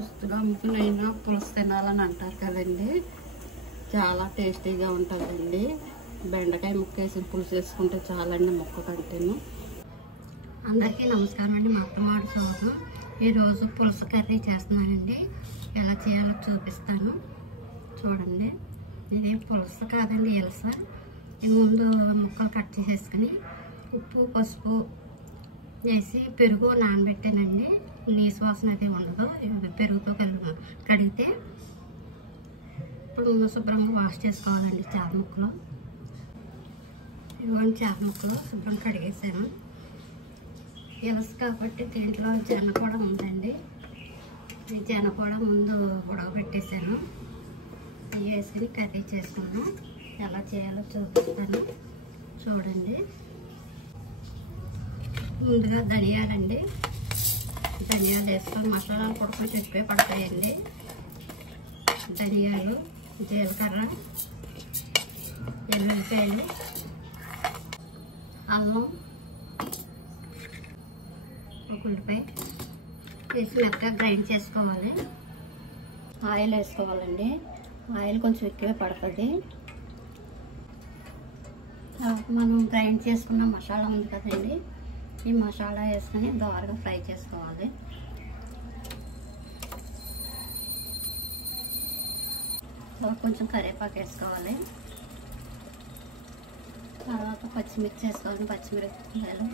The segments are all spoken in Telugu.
పుస్తుగా అమ్ముకునైనా పులుసు తినాలని అంటారు కదండి. చాలా టేస్టీగా ఉంటుందండి. బెండకాయ ముక్కేసి పులుసు వేసుకుంటే చాలండి ముక్క కంటేను. అందరికీ నమస్కారం అండి. మా అత్తమాడు సోదం ఈరోజు పులుసు కర్రీ చేస్తున్నానండి. ఎలా చేయాలో చూపిస్తాను చూడండి. ఇది పులుసు కాదండి, ఎలస. ముందు ముక్కలు కట్ చేసేసుకుని ఉప్పు పసుపు వేసి పెరుగు నానబెట్టానండి. నీసు వాసన అది ఉండదు పెరుగుతో కడిగితే. ఇప్పుడు శుభ్రంగా వాష్ చేసుకోవాలండి చేప ముక్కలు. ఇవన్నీ చేప ముక్కలు శుభ్రంగా కడిగేసాను. ఎలస కాబట్టి దీంట్లో జన కూడా ఉందండి. ఈ జన కూడా ముందు ఉడకబెట్టేసాను. అవి వేసుకుని కర్రీ చేసుకున్నాను. ఎలా చేయాలో చూపిస్తాను చూడండి. ముందుగా ధనియాలండి. ధనియాలు వేసుకొని మసాలాలు కూడా కొంచెం ఎక్కువే పడతాయండి. ధనియాలు, జీలకర్ర, ఎల్లుల్లిపాయలు, అల్లం, ఒక ఉల్లిపాయ వేసి మెత్తగా గ్రైండ్ చేసుకోవాలి. ఆయిల్ వేసుకోవాలండి. ఆయిల్ కొంచెం ఎక్కువే పడుతుంది. మనం గ్రైండ్ చేసుకున్న మసాలా ఉంది కదండి, ఈ మసాలా వేసుకొని దోరగా ఫ్రై చేసుకోవాలి. కొంచెం కరివేపాకు వేసుకోవాలి. తర్వాత పచ్చిమిర్చి వేసుకోవాలి. పచ్చిమిరపకాయలు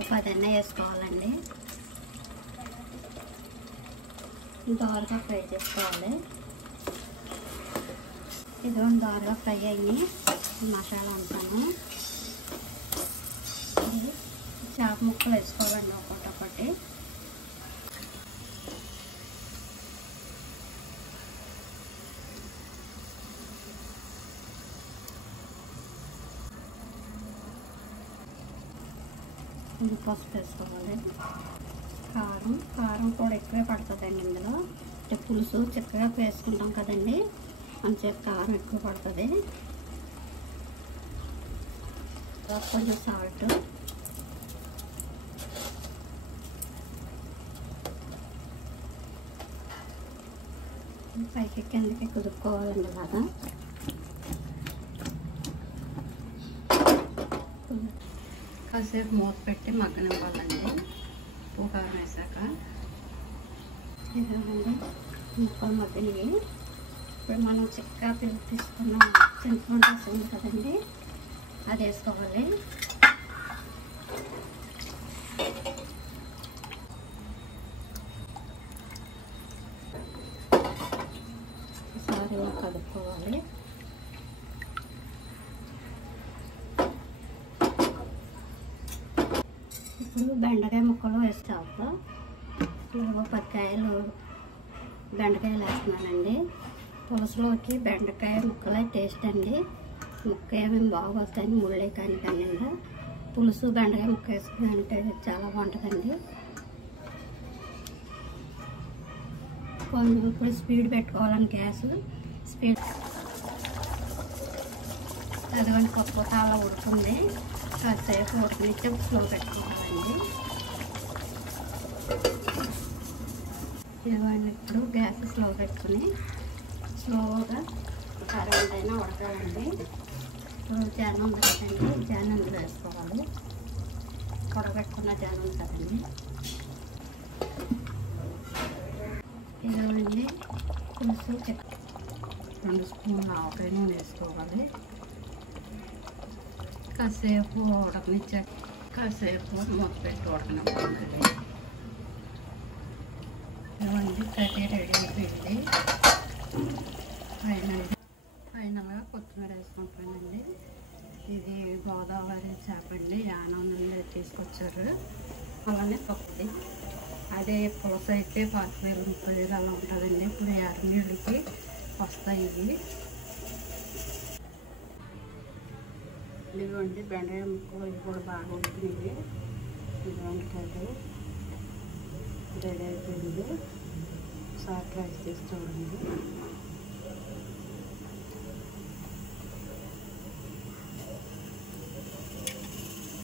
ఒక 10 వేసుకోవాలండి. దోరగా ఫ్రై చేసుకోవాలి. ఇది దోరగా ఫ్రై అయ్యి మసాలా అంటాను. చేప ముక్కలు వేసుకోవాలండి ఒకటి. పసుపు వేసుకోవాలి. కారం కూడా ఎక్కువే పడుతుందండి ఇందులో. పులుసు చక్కగా వేసుకుంటాం కదండి, మంచిగా కారం ఎక్కువ పడుతుంది. కొంచెం సాల్ట్, పైకి కిందకి కుదుపుకోవాలండి. అలాగా కాసేపు మూత పెట్టి మగ్గనివ్వాలండి. ఉప్పు కారం వేసాక ఇదండి ముక్కలు మగ్గినవి. ఇప్పుడు మనం చిక్కగా తీసుకున్న చింతపండు వేసుకుంది కదండి, అది వేసుకోవాలి. ఒకసారి కలుపుకోవాలి. ఇప్పుడు బెండకాయ ముక్కలు వేస్తాక 10 బెండకాయలు వేస్తున్నానండి. పులుసులోకి బెండకాయ ముక్కలే టేస్ట్ అండి. ముక్క ఏమేమి బాగా వస్తాయని ముళ్ళే కానీ పులుసు బెండకాయ ముక్క వేసుకుంటే చాలా బాగుంటుందండి. కొంచెం ఇప్పుడు స్పీడ్ పెట్టుకోవాలని గ్యాస్ స్పీడ్. అదిగోండి పప్పు చాలా ఉడుకుంది. కాసేపు ఉడకనిచ్చి స్లో పెట్టుకోవాలండి. ఇదిగోండి ఇప్పుడు గ్యాస్ స్లో పెట్టుకుని స్లోగా అరగంటైనా ఉడకాలండి. ఇప్పుడు జానం ఉంది కదండి, జానం వేసుకోవాలి. ఉడకబెట్టుకున్న జానం ఉంది కదండి. ఇదిగోండి పులుసు 2 స్పూన్ల ఆవకాయ నూనె వేసుకోవాలి. కాసేపు ఉడకనిచ్చాక కాసేపు మూత పెట్టి ఉడకనివ్వాలి. ఇవ్వండి కర్రీ రెడీ అయిపోయింది. ఫైనల్గా కొత్తిమీర వేసుకుంటానండి. ఇది గోదావరి చేపండి, యానం నుండి తీసుకొచ్చారు. అలానే పప్పుది. అదే పులుసు అయితే 25,000 అలా ఉంటుందండి. ఇప్పుడు 6 వస్తాయి ఇవి. ఇదిగోండి బెండకాయ ముక్కలు ఇవి కూడా బాగా ఉంటుంది. ఇదిగోండి కర్రీ రెడీ అయిపోయింది. ఒకసారి ట్రై చేసి చూడండి.